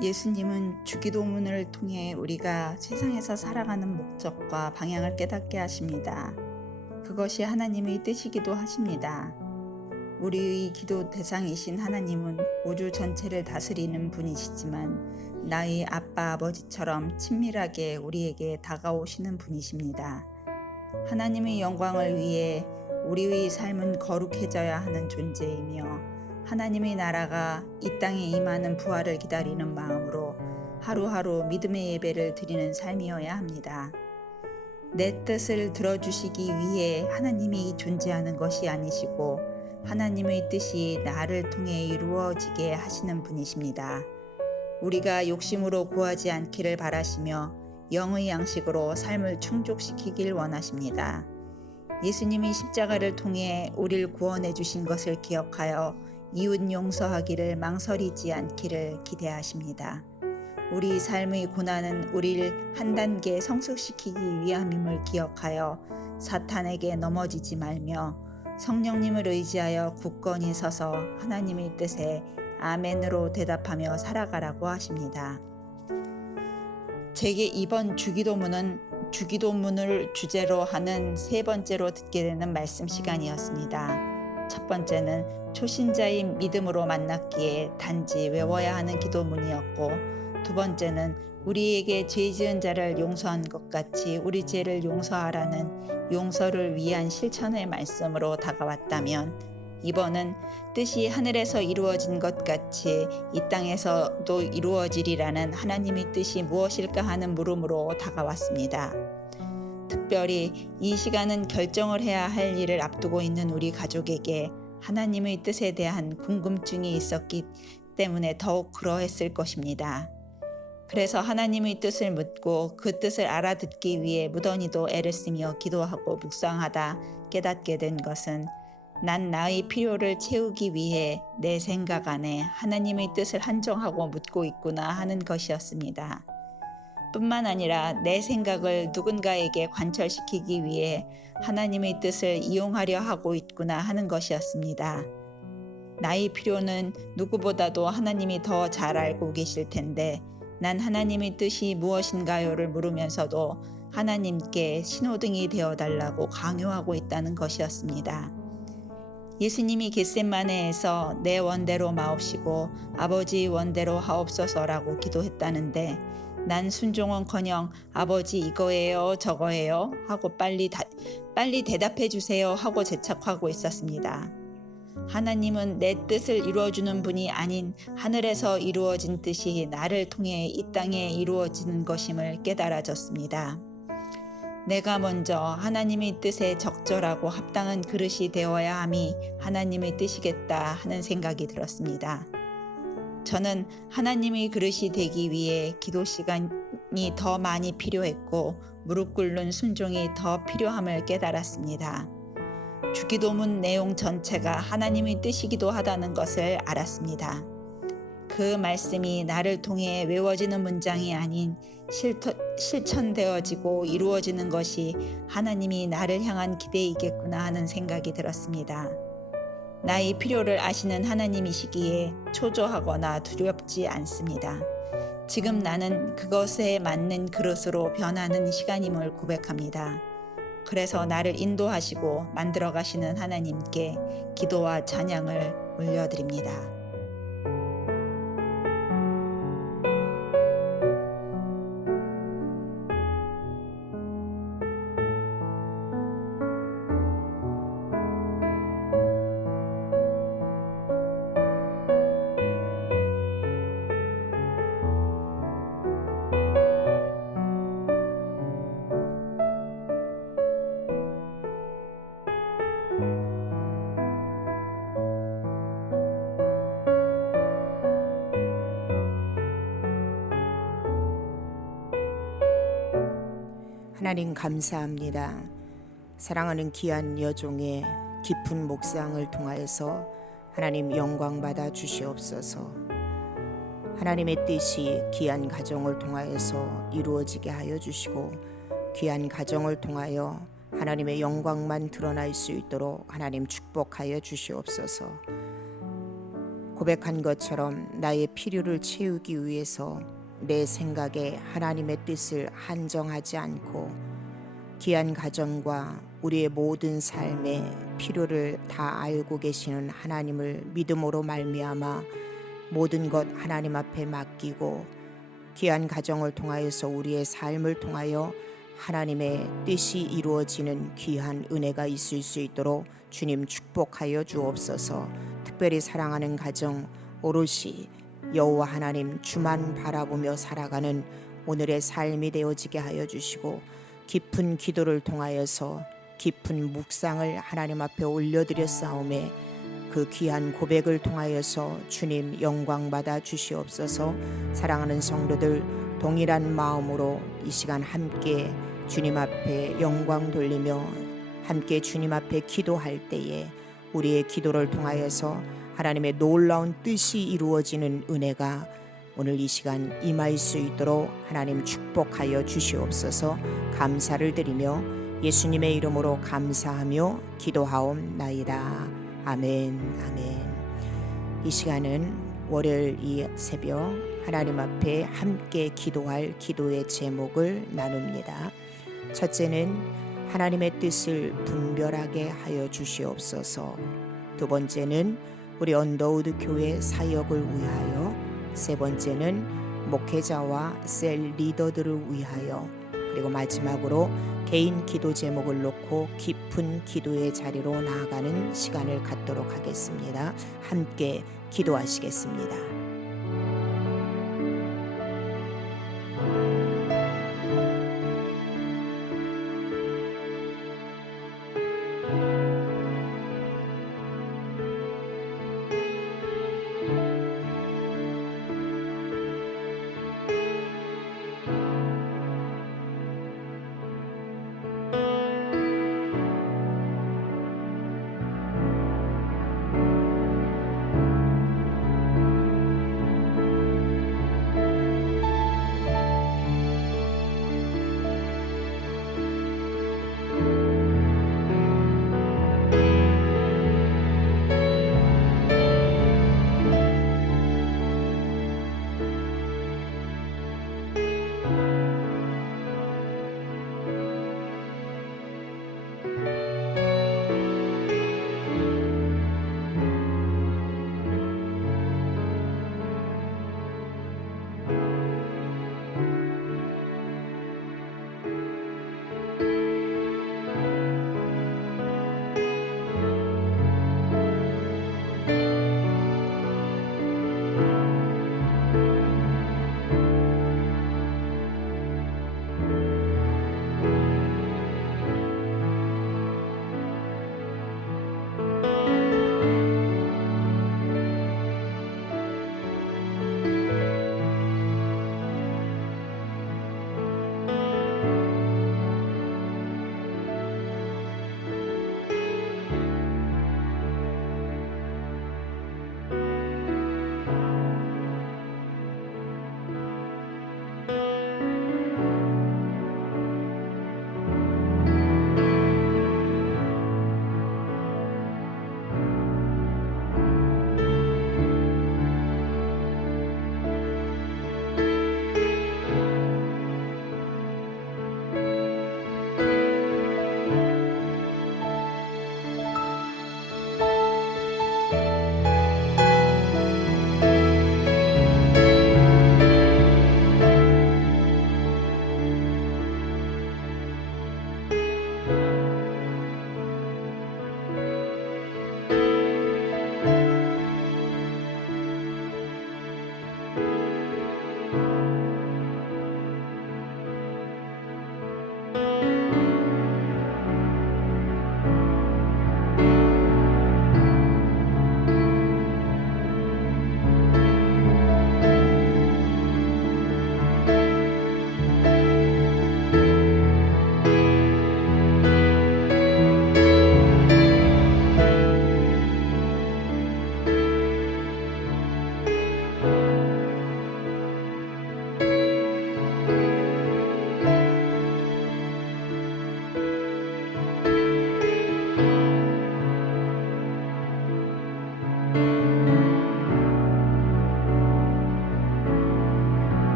예수님은 주기도문을 통해 우리가 세상에서 살아가는 목적과 방향을 깨닫게 하십니다. 그것이 하나님의 뜻이기도 하십니다. 우리의 기도 대상이신 하나님은 우주 전체를 다스리는 분이시지만 나의 아빠 아버지처럼 친밀하게 우리에게 다가오시는 분이십니다. 하나님의 영광을 위해 우리의 삶은 거룩해져야 하는 존재이며 하나님의 나라가 이 땅에 임하는 부활을 기다리는 마음으로 하루하루 믿음의 예배를 드리는 삶이어야 합니다. 내 뜻을 들어주시기 위해 하나님이 존재하는 것이 아니시고 하나님의 뜻이 나를 통해 이루어지게 하시는 분이십니다. 우리가 욕심으로 구하지 않기를 바라시며 영의 양식으로 삶을 충족시키길 원하십니다. 예수님이 십자가를 통해 우리를 구원해 주신 것을 기억하여 이웃 용서하기를 망설이지 않기를 기대하십니다. 우리 삶의 고난은 우리를 한 단계 성숙시키기 위함임을 기억하여 사탄에게 넘어지지 말며 성령님을 의지하여 굳건히 서서 하나님의 뜻에 아멘으로 대답하며 살아가라고 하십니다. 제게 이번 주기도문을 주제로 하는 세 번째로 듣게 되는 말씀 시간이었습니다. 첫 번째는 초신자인 믿음으로 만났기에 단지 외워야 하는 기도문이었고, 두 번째는 우리에게 죄 지은 자를 용서한 것 같이 우리 죄를 용서하라는 용서를 위한 실천의 말씀으로 다가왔다면, 이번은 뜻이 하늘에서 이루어진 것 같이 이 땅에서도 이루어지리라는 하나님의 뜻이 무엇일까 하는 물음으로 다가왔습니다. 특별히 이 시간은 결정을 해야 할 일을 앞두고 있는 우리 가족에게 하나님의 뜻에 대한 궁금증이 있었기 때문에 더욱 그러했을 것입니다. 그래서 하나님의 뜻을 묻고 그 뜻을 알아듣기 위해 무던히도 애를 쓰며 기도하고 묵상하다 깨닫게 된 것은 난 나의 필요를 채우기 위해 내 생각 안에 하나님의 뜻을 한정하고 묻고 있구나 하는 것이었습니다. 뿐만 아니라 내 생각을 누군가에게 관철시키기 위해 하나님의 뜻을 이용하려 하고 있구나 하는 것이었습니다. 나의 필요는 누구보다도 하나님이 더 잘 알고 계실 텐데 난 하나님의 뜻이 무엇인가요를 물으면서도 하나님께 신호등이 되어달라고 강요하고 있다는 것이었습니다. 예수님이 겟세마네에서 내 원대로 마옵시고 아버지 원대로 하옵소서라고 기도했다는데 난 순종은커녕 아버지 이거예요 저거예요 하고 빨리 대답해 주세요 하고 재촉하고 있었습니다. 하나님은 내 뜻을 이루어주는 분이 아닌 하늘에서 이루어진 뜻이 나를 통해 이 땅에 이루어지는 것임을 깨달아졌습니다. 내가 먼저 하나님의 뜻에 적절하고 합당한 그릇이 되어야 함이 하나님의 뜻이겠다 하는 생각이 들었습니다. 저는 하나님의 그릇이 되기 위해 기도 시간이 더 많이 필요했고 무릎 꿇는 순종이 더 필요함을 깨달았습니다. 주기도문 내용 전체가 하나님의 뜻이기도 하다는 것을 알았습니다. 그 말씀이 나를 통해 외워지는 문장이 아닌 실천되어지고 이루어지는 것이 하나님이 나를 향한 기대이겠구나 하는 생각이 들었습니다. 나의 필요를 아시는 하나님이시기에 초조하거나 두렵지 않습니다. 지금 나는 그것에 맞는 그릇으로 변하는 시간임을 고백합니다. 그래서 나를 인도하시고 만들어 가시는 하나님께 기도와 찬양을 올려드립니다. 하나님 감사합니다. 사랑하는 귀한 여종의 깊은 묵상을 통하여서 하나님 영광 받아 주시옵소서. 하나님의 뜻이 귀한 가정을 통하여서 이루어지게 하여 주시고 귀한 가정을 통하여 하나님의 영광만 드러날 수 있도록 하나님 축복하여 주시옵소서. 고백한 것처럼 나의 필요를 채우기 위해서 내 생각에 하나님의 뜻을 한정하지 않고 귀한 가정과 우리의 모든 삶의 필요를 다 알고 계시는 하나님을 믿음으로 말미암아 모든 것 하나님 앞에 맡기고 귀한 가정을 통하여서 우리의 삶을 통하여 하나님의 뜻이 이루어지는 귀한 은혜가 있을 수 있도록 주님 축복하여 주옵소서. 특별히 사랑하는 가정 오롯이 여호와 하나님 주만 바라보며 살아가는 오늘의 삶이 되어지게 하여 주시고 깊은 기도를 통하여서 깊은 묵상을 하나님 앞에 올려드렸사오매 그 귀한 고백을 통하여서 주님 영광 받아 주시옵소서. 사랑하는 성도들 동일한 마음으로 이 시간 함께 주님 앞에 영광 돌리며 함께 주님 앞에 기도할 때에 우리의 기도를 통하여서 하나님의 놀라운 뜻이 이루어지는 은혜가 오늘 이 시간 임할 수 있도록 하나님 축복하여 주시옵소서. 감사를 드리며 예수님의 이름으로 감사하며 기도하옵나이다. 아멘. 아멘. 이 시간은 월요일 이 새벽 하나님 앞에 함께 기도할 기도의 제목을 나눕니다. 첫째는 하나님의 뜻을 분별하게 하여 주시옵소서. 두 번째는 우리 언더우드 교회 사역을 위하여, 세 번째는 목회자와 셀 리더들을 위하여, 그리고 마지막으로 개인 기도 제목을 놓고 깊은 기도의 자리로 나아가는 시간을 갖도록 하겠습니다. 함께 기도하시겠습니다.